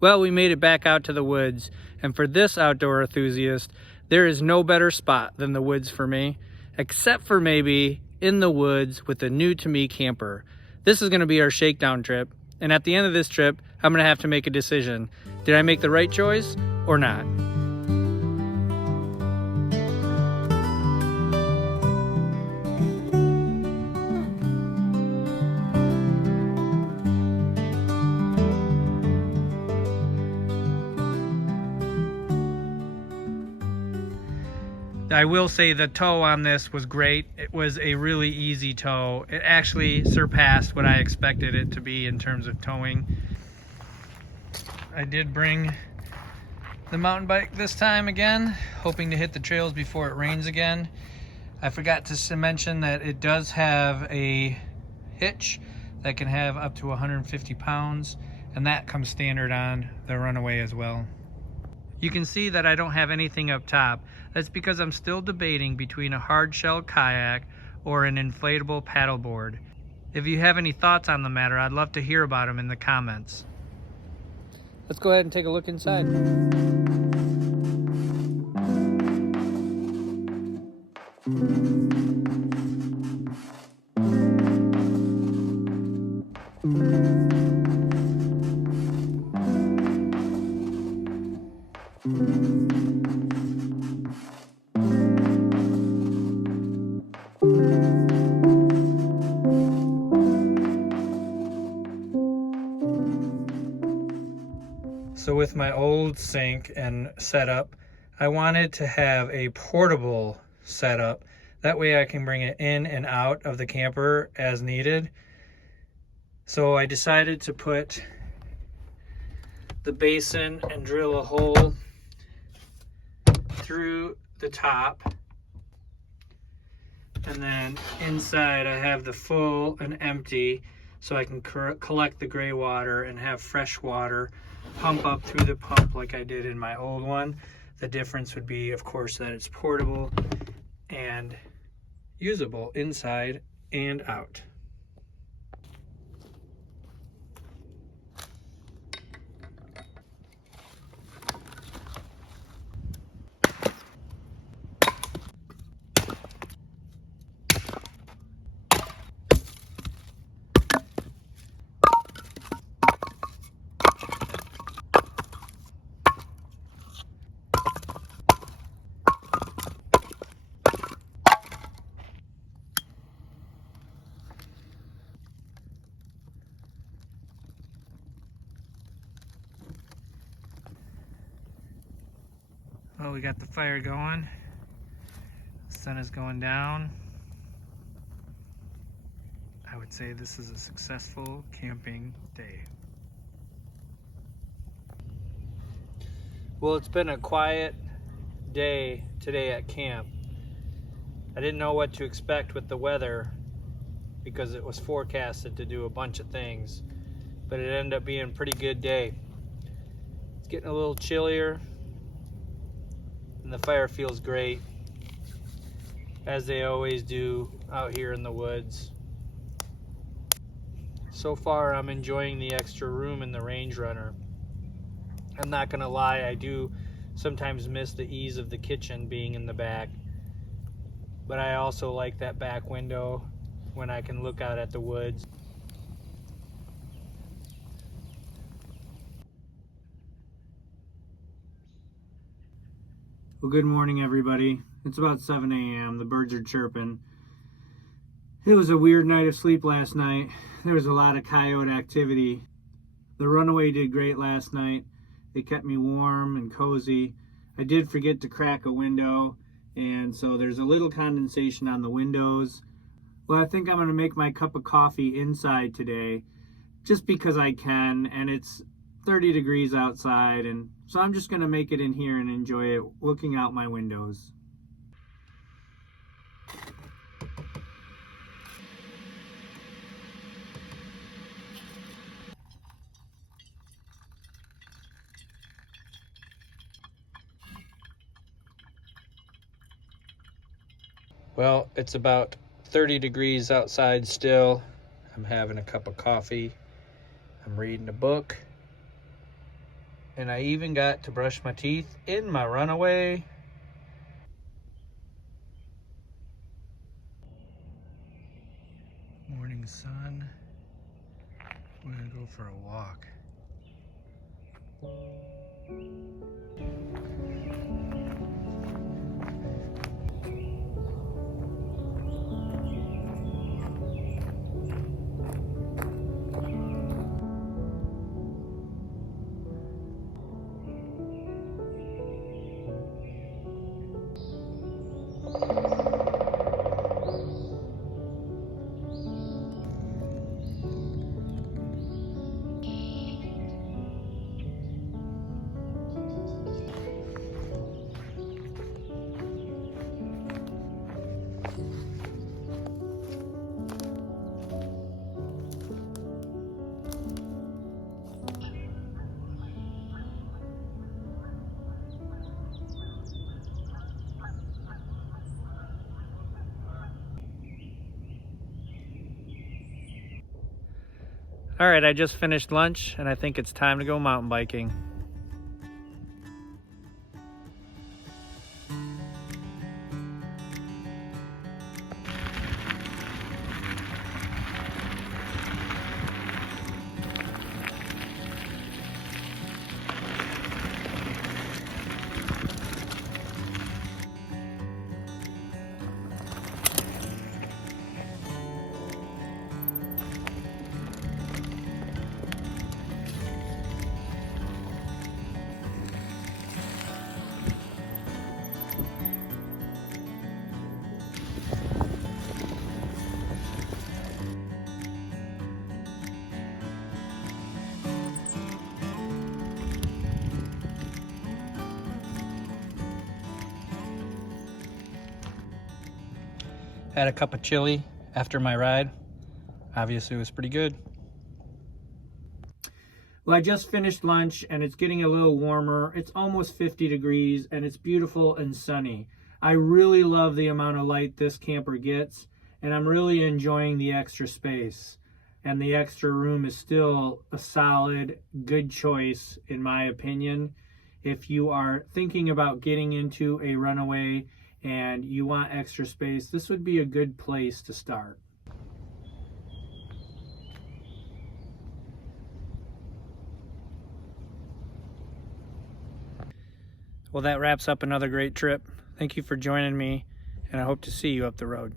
Well, we made it back out to the woods, and for this outdoor enthusiast, there is no better spot than the woods for me, except for maybe in the woods with a new-to-me camper. This is going to be our shakedown trip, and at the end of this trip, I'm going to have to make a decision. Did I make the right choice or not? I will say the tow on this was great. It was a really easy tow. It actually surpassed what I expected it to be in terms of towing. I did bring the mountain bike this time again, hoping to hit the trails before it rains again. I forgot to mention that it does have a hitch that can have up to 150 pounds, and that comes standard on the Runaway as well. You can see that I don't have anything up top. That's because I'm still debating between a hard shell kayak or an inflatable paddleboard. If you have any thoughts on the matter, I'd love to hear about them in the comments. Let's go ahead and take a look inside. So with my old sink and setup, I wanted to have a portable setup. That way I can bring it in and out of the camper as needed. So I decided to put the basin and drill a hole through the top. And then inside I have the full and empty, so I can collect the gray water and have fresh water pump up through the pump like I did in my old one. The difference would be, of course, that it's portable and usable inside and out. Well, we got the fire going. The sun is going down. I would say this is a successful camping day. Well, it's been a quiet day today at camp. I didn't know what to expect with the weather because it was forecasted to do a bunch of things, but it ended up being a pretty good day. It's getting a little chillier, and the fire feels great, as they always do out here in the woods. So far, I'm enjoying the extra room in the RangeRunner. I'm not gonna lie, I do sometimes miss the ease of the kitchen being in the back, but I also like that back window when I can look out at the woods. Well, good morning, everybody. It's about 7 a.m. The birds are chirping. It was a weird night of sleep last night. There was a lot of coyote activity. The Runaway did great last night. It kept me warm and cozy. I did forget to crack a window, and so there's a little condensation on the windows. Well, I think I'm going to make my cup of coffee inside today, just because I can, and it's 30 degrees outside, and so I'm just going to make it in here and enjoy it looking out my windows. Well, it's about 30 degrees outside still. I'm having a cup of coffee. I'm reading a book. And I even got to brush my teeth in my Runaway. Morning sun. We're gonna go for a walk. All right, I just finished lunch and I think it's time to go mountain biking. Had a cup of chili after my ride. Obviously it was pretty good. Well, I just finished lunch and it's getting a little warmer. It's almost 50 degrees and it's beautiful and sunny. I really love the amount of light this camper gets, and I'm really enjoying the extra space. And the extra room is still a solid, good choice in my opinion. If you are thinking about getting into a Runaway and you want extra space, this would be a good place to start. Well, that wraps up another great trip. Thank you for joining me, and I hope to see you up the road.